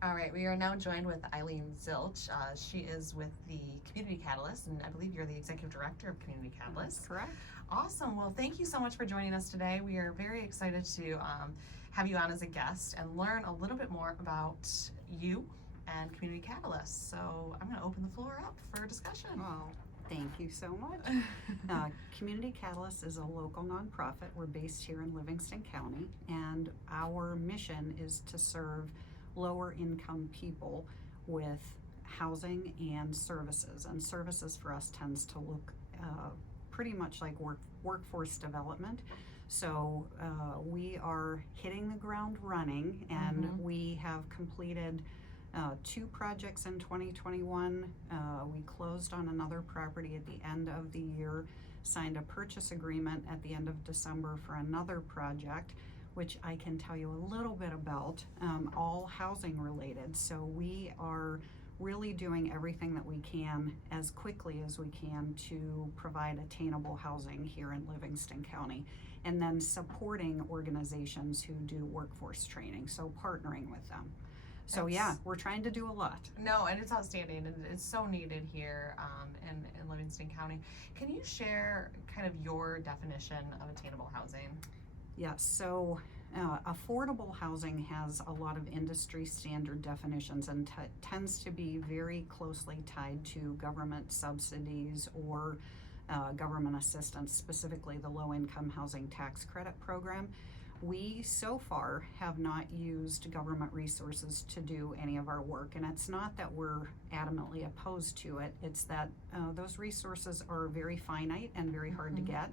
All right, we are now joined with Eileen Zilch. She is with the Community Catalyst, and I believe you're the Executive Director of Community Catalyst. That's correct. Awesome. Well, thank you so much for joining us today. We are very excited to have you on as a guest and learn a little bit more about you and Community Catalyst. So I'm going to open the floor up for discussion. Well, thank you so much. Community Catalyst is a local nonprofit. We're based here in Livingston County, and our mission is to serve lower income people with housing and services. And services for us tends to look pretty much like workforce development. So we are hitting the ground running, and we have completed 2 projects in 2021. We closed on another property at the end of the year, signed a purchase agreement at the end of December for another project, which I can tell you a little bit about, all housing related. So we are really doing everything that we can as quickly as we can to provide attainable housing here in Livingston County, and then supporting organizations who do workforce training, so partnering with them. So yeah, we're trying to do a lot. No, and it's outstanding, and it's so needed here in Livingston County. Can you share kind of your definition of attainable housing? Yes, so affordable housing has a lot of industry standard definitions and tends to be very closely tied to government subsidies or government assistance, specifically the low-income housing tax credit program. We so far have not used government resources to do any of our work, and it's not that we're adamantly opposed to it, it's that those resources are very finite and very hard to get.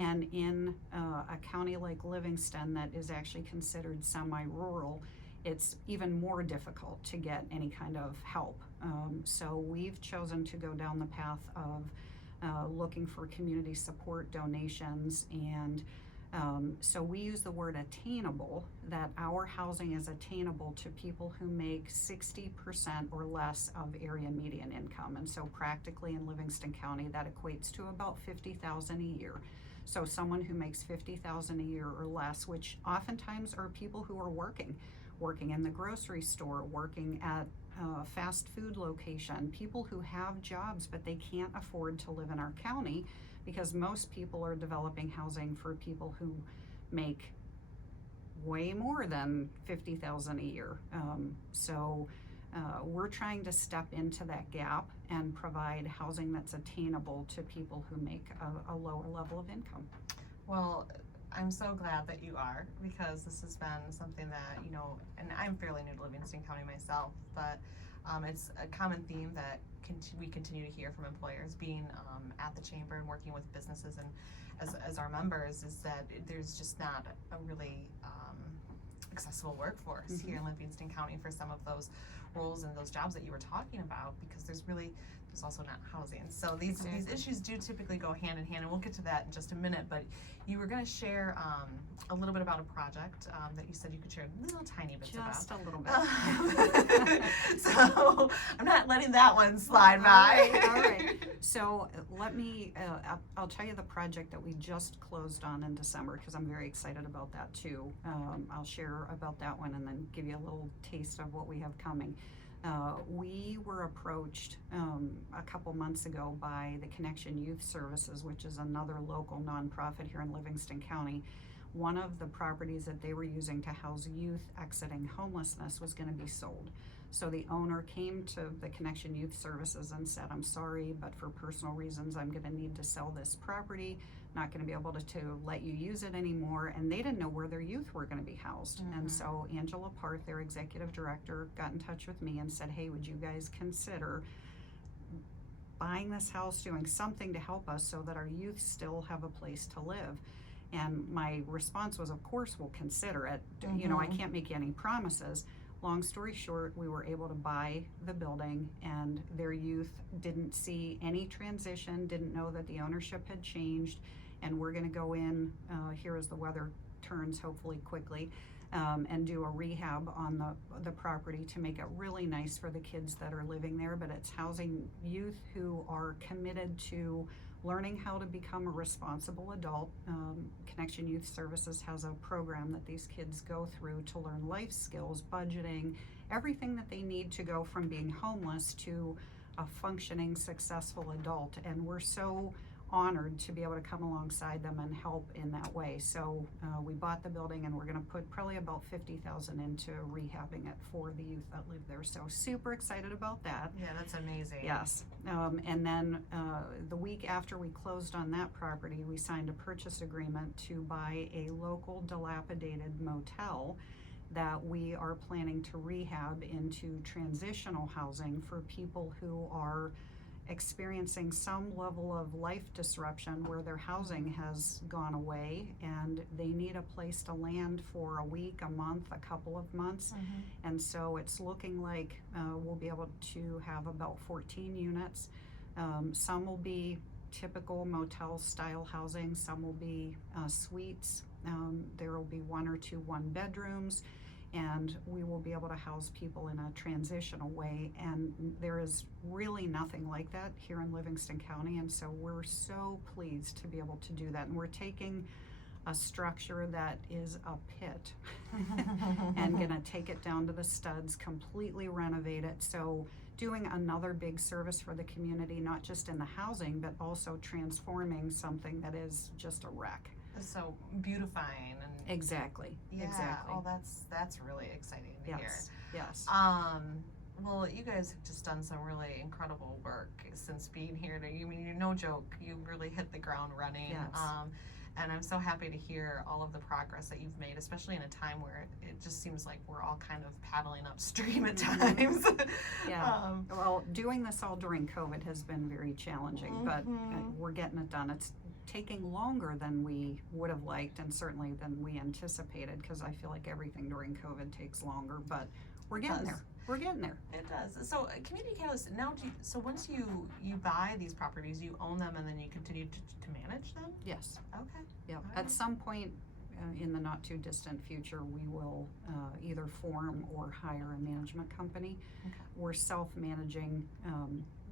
And in a county like Livingston that is actually considered semi-rural, it's even more difficult to get any kind of help. So we've chosen to go down the path of looking for community support donations, and so we use the word attainable, that our housing is attainable to people who make 60% or less of area median income. And so practically in Livingston County, that equates to about $50,000 a year. So someone who makes $50,000 a year or less, which oftentimes are people who are working in the grocery store, working at a fast food location, people who have jobs but they can't afford to live in our county, because most people are developing housing for people who make way more than $50,000 a year. So we're trying to step into that gap and provide housing that's attainable to people who make a lower level of income. Well, I'm so glad that you are, because this has been something that, and I'm fairly new to Livingston County myself, but it's a common theme that we continue to hear from employers being at the chamber and working with businesses and as our members, is that there's just not a really accessible workforce here in Livingston County for some of those roles and those jobs that you were talking about, because there's also not housing. So these issues do typically go hand in hand, and we'll get to that in just a minute. But you were going to share a little bit about a project that you said you could share little tiny bits about. Just a little bit. So I'm not letting that one slide by. All right. So let me, I'll tell you the project that we just closed on in December, because I'm very excited about that too. I'll share about that one and then give you a little taste of what we have coming. We were approached a couple months ago by the Connection Youth Services, which is another local nonprofit here in Livingston County. One of the properties that they were using to house youth exiting homelessness was going to be sold. So the owner came to the Connection Youth Services and said, "I'm sorry, but for personal reasons, I'm going to need to sell this property. Not going to be able to let you use it anymore." And they didn't know where their youth were going to be housed. And so Angela Parth, their executive director, got in touch with me and said, "Hey, would you guys consider buying this house, doing something to help us so that our youth still have a place to live?" And my response was, of course, we'll consider it. I can't make any promises. Long story short, we were able to buy the building, and their youth didn't see any transition, didn't know that the ownership had changed, and we're going to go in here as the weather turns, hopefully quickly, and do a rehab on the property to make it really nice for the kids that are living there. But it's housing youth who are committed to learning how to become a responsible adult. Connection Youth Services has a program that these kids go through to learn life skills, budgeting, everything that they need to go from being homeless to a functioning, successful adult. And we're so honored to be able to come alongside them and help in that way. So we bought the building, and we're going to put probably about $50,000 into rehabbing it for the youth that live there. So super excited about that. Yeah, that's amazing. Yes. And then the week after we closed on that property, we signed a purchase agreement to buy a local dilapidated motel that we are planning to rehab into transitional housing for people who are experiencing some level of life disruption where their housing has gone away and they need a place to land for a week, a month, a couple of months. And so it's looking like we'll be able to have about 14 units. Some will be typical motel style housing, some will be suites. There will be 1 or 2 one-bedrooms, and we will be able to house people in a transitional way. And there is really nothing like that here in Livingston County, and so we're so pleased to be able to do that. And we're taking a structure that is a pit and gonna take it down to the studs, completely renovate it. So doing another big service for the community, not just in the housing, but also transforming something that is just a wreck. So beautifying and Exactly. yeah, Exactly. oh, that's really exciting to hear. Yes. Well, you guys have just done some really incredible work since being here. I mean, you're no joke. You really hit the ground running. Yes. And I'm so happy to hear all of the progress that you've made, especially in a time where it just seems like we're all kind of paddling upstream at times. Yeah. Well, doing this all during COVID has been very challenging, but we're getting it done. It's taking longer than we would have liked, and certainly than we anticipated, because I feel like everything during COVID takes longer, but we're getting there. We're getting there. It does. So community catalyst, now so once you buy these properties, you own them and then you continue to manage them? Yes. Okay. Yeah. All At right. some point in the not too distant future, we will either form or hire a management company. Okay. We're self-managing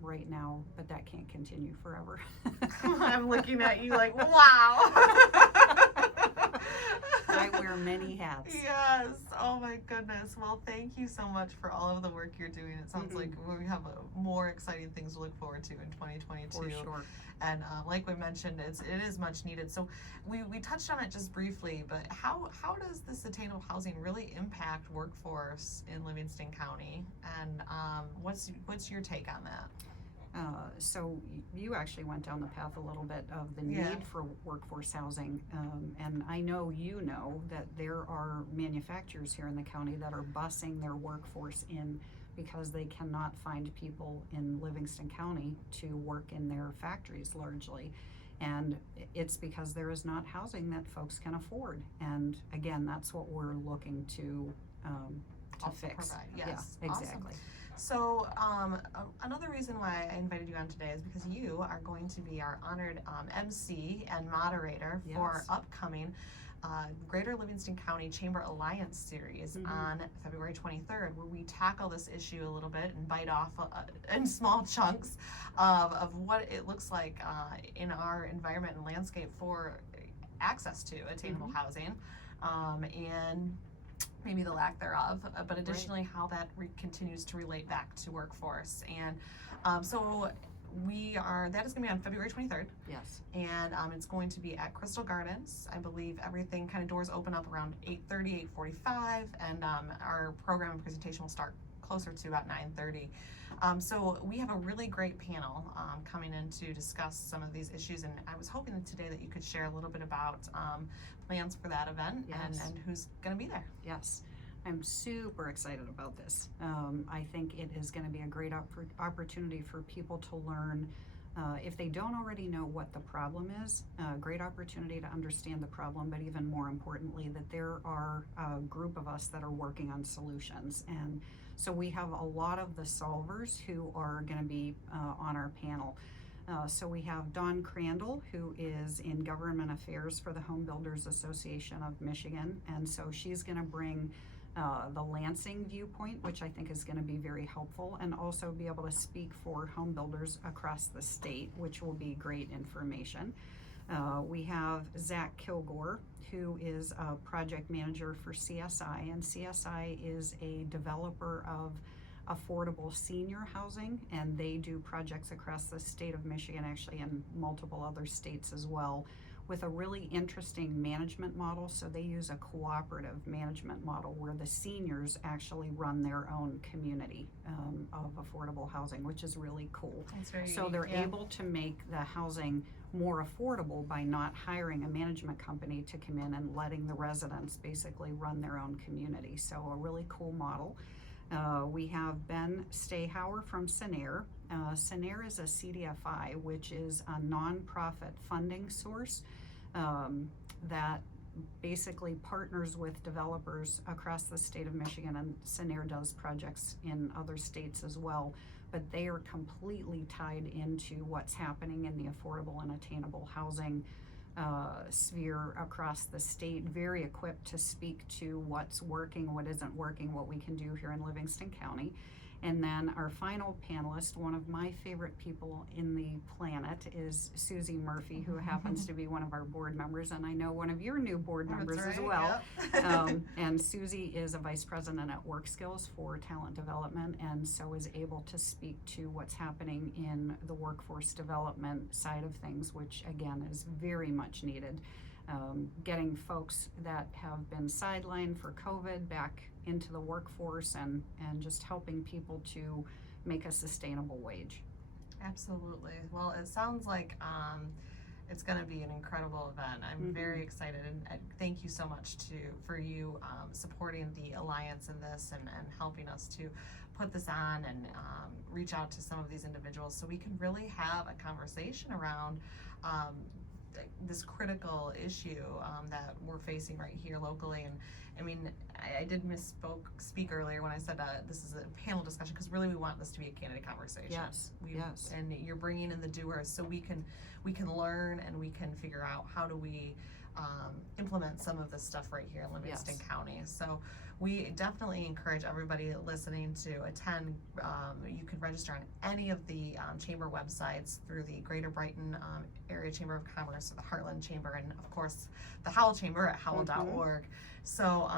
right now, but that can't continue forever. I'm looking at you like, wow. I wear many hats. Yes. Oh my goodness. Well, thank you so much for all of the work you're doing. It sounds like we have more exciting things to look forward to in 2022. For sure. And like we mentioned, it is much needed. So we touched on it just briefly, but how does this attainable housing really impact workforce in Livingston County? And what's your take on that? So you actually went down the path a little bit of the need for workforce housing, and I know you know that there are manufacturers here in the county that are busing their workforce in because they cannot find people in Livingston County to work in their factories largely. And it's because there is not housing that folks can afford. And again, that's what we're looking to fix. Provide. Yes. Yeah, Awesome. exactly. So another reason why I invited you on today is because you are going to be our honored MC and moderator for Yes. upcoming Greater Livingston County Chamber Alliance series on February 23rd, where we tackle this issue a little bit and bite off in small chunks of what it looks like in our environment and landscape for access to attainable housing, and maybe the lack thereof, but additionally how that continues to relate back to workforce. And so that is going to be on February 23rd. Yes. And it's going to be at Crystal Gardens. I believe everything kind of doors open up around 8:30, 8:45, and our program and presentation will start closer to about 9:30. So we have a really great panel coming in to discuss some of these issues, and I was hoping today that you could share a little bit about plans for that event. Yes. and who's going to be there. Yes, I'm super excited about this. I think it is going to be a great opportunity for people to learn, if they don't already know what the problem is, a great opportunity to understand the problem, but even more importantly, that there are a group of us that are working on solutions. And so we have a lot of the solvers who are going to be on our panel. So we have Dawn Crandall, who is in government affairs for the Home Builders Association of Michigan, and so she's going to bring the Lansing viewpoint, which I think is going to be very helpful, and also be able to speak for home builders across the state, which will be great information. We have Zach Kilgore, who is a project manager for CSI, and CSI is a developer of affordable senior housing, and they do projects across the state of Michigan, actually in multiple other states as well, with a really interesting management model. So they use a cooperative management model where the seniors actually run their own community of affordable housing, which is really cool. That's very So unique, they're yeah. able to make the housing more affordable by not hiring a management company to come in and letting the residents basically run their own community. So a really cool model. We have Ben Stayhauer from Senair. Senair is a CDFI, which is a nonprofit funding source that basically partners with developers across the state of Michigan, and Senair does projects in other states as well, but they are completely tied into what's happening in the affordable and attainable housing sphere across the state, very equipped to speak to what's working, what isn't working, what we can do here in Livingston County. And then our final panelist, one of my favorite people in the planet, is Susie Murphy, who happens to be one of our board members, and I know one of your new board members That's as right, well. yep. And Susie is a vice president at Work Skills for talent development, and so is able to speak to what's happening in the workforce development side of things, which again is very much needed. Getting folks that have been sidelined for COVID back into the workforce, and just helping people to make a sustainable wage. Absolutely. Well, it sounds like it's going to be an incredible event. I'm very excited, and thank you so much for you supporting the Alliance in this, and helping us to put this on, and reach out to some of these individuals so we can really have a conversation around this critical issue that we're facing right here locally. And I mean, I did speak earlier when I said this is a panel discussion, because really we want this to be a candid conversation. Yes, yes. And you're bringing in the doers, so we can learn, and we can figure out how do we implement some of this stuff right here in Livingston Yes. County. So we definitely encourage everybody listening to attend. You can register on any of the chamber websites through the Greater Brighton Area Chamber of Commerce, the Heartland Chamber, and of course the Howell Chamber at howell.org. So,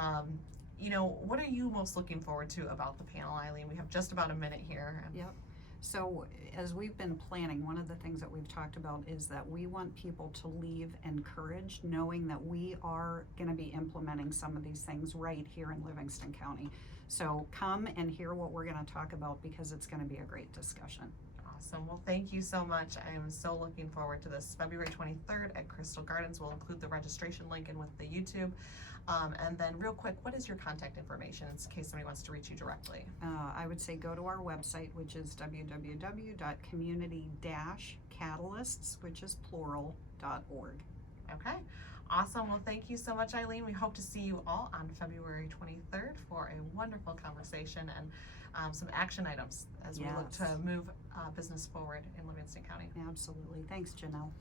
you know, what are you most looking forward to about the panel, Eileen? We have just about a minute here. Yep. So as we've been planning, one of the things that we've talked about is that we want people to leave encouraged, knowing that we are going to be implementing some of these things right here in Livingston County. So come and hear what we're going to talk about, because it's going to be a great discussion. Awesome. Well, thank you so much. I am so looking forward to this. February 23rd at Crystal Gardens. We'll include the registration link in with the YouTube. And then real quick, what is your contact information in case somebody wants to reach you directly? I would say go to our website, which is www.community-catalysts, which is plural.org. Okay. Awesome. Well, thank you so much, Eileen. We hope to see you all on February 23rd for a wonderful conversation and some action items as we look Yes. to move business forward in Livingston County. Absolutely. Thanks, Janelle.